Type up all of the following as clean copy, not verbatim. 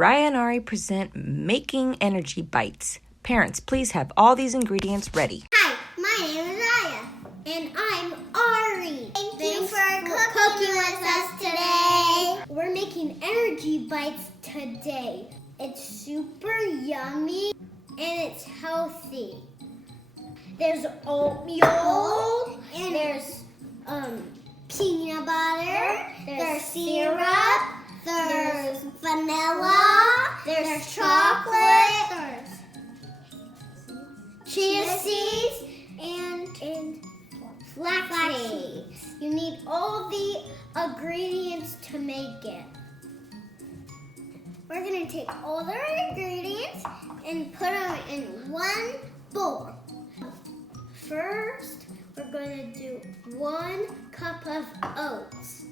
Raya and Ari present Making Energy Bites. Parents, please have all these ingredients ready. Hi, my name is Raya. And I'm Ari. Thanks for cooking with us today. We're making energy bites today. It's super yummy and it's healthy. There's oatmeal, and there's peanut butter, there's syrup, there's vanilla, there's chocolate, there's chia seeds, and flax seeds. You need all the ingredients to make it. We're going to take all the ingredients and put them in one bowl. First, we're going to do 1 cup of oats.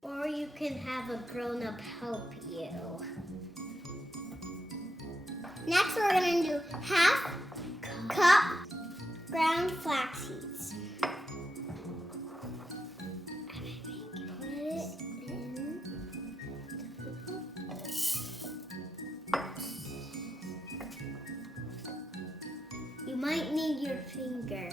Or you can have a grown-up help you. Next, we're going to do 1/2 cup ground flax seeds. You might need your finger.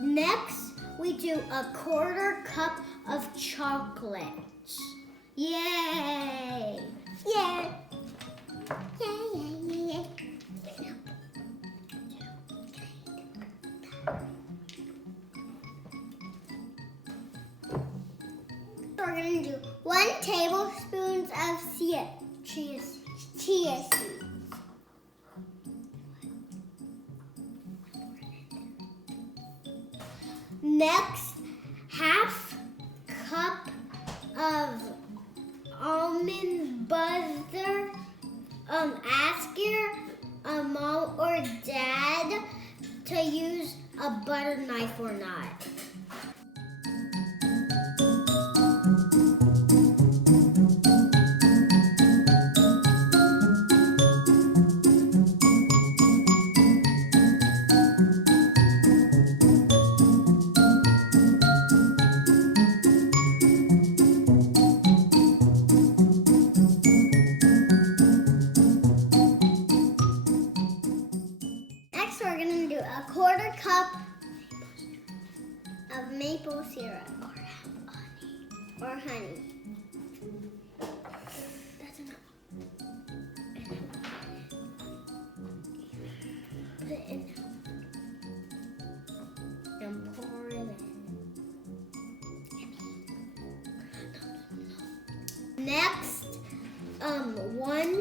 Next, we do 1/4 cup of chocolate. Yay! Yay! Yay, yay, yay. We're going to do 1 tablespoon of chia seeds. Next, 1/2 cup of almond butter. Ask your mom or dad to use a butter knife or not. Next, we're going to do 1/4 cup of maple syrup or honey. That's enough. Put it in and pour it in. Next, 1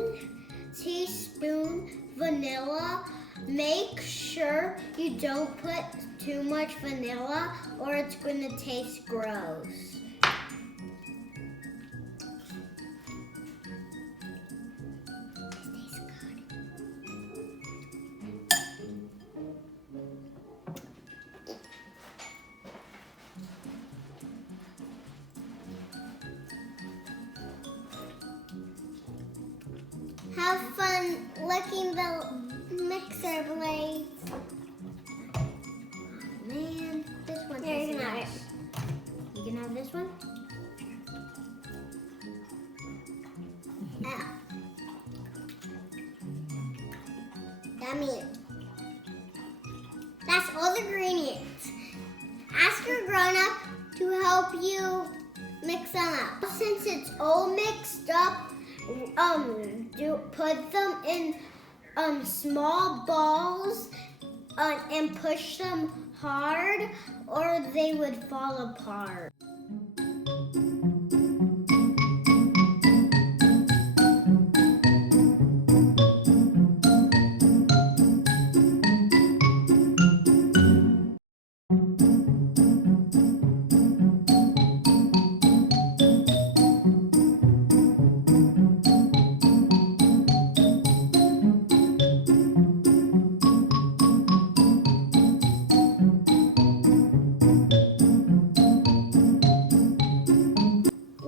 teaspoon vanilla. Make sure you don't put too much vanilla or it's going to taste gross. Have fun licking the mixer blades. Man, this one is nice. You can have this one. Yummy. That's all the ingredients. Ask your grown-up to help you mix them up. Since it's all mixed up, put them in small balls and push them hard or they would fall apart.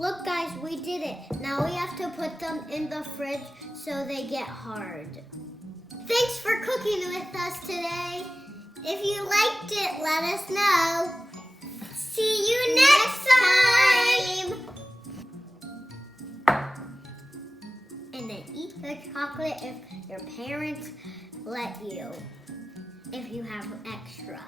Look guys, we did it. Now we have to put them in the fridge so they get hard. Thanks for cooking with us today. If you liked it, let us know. See you next time. And then eat the chocolate if your parents let you, if you have extra.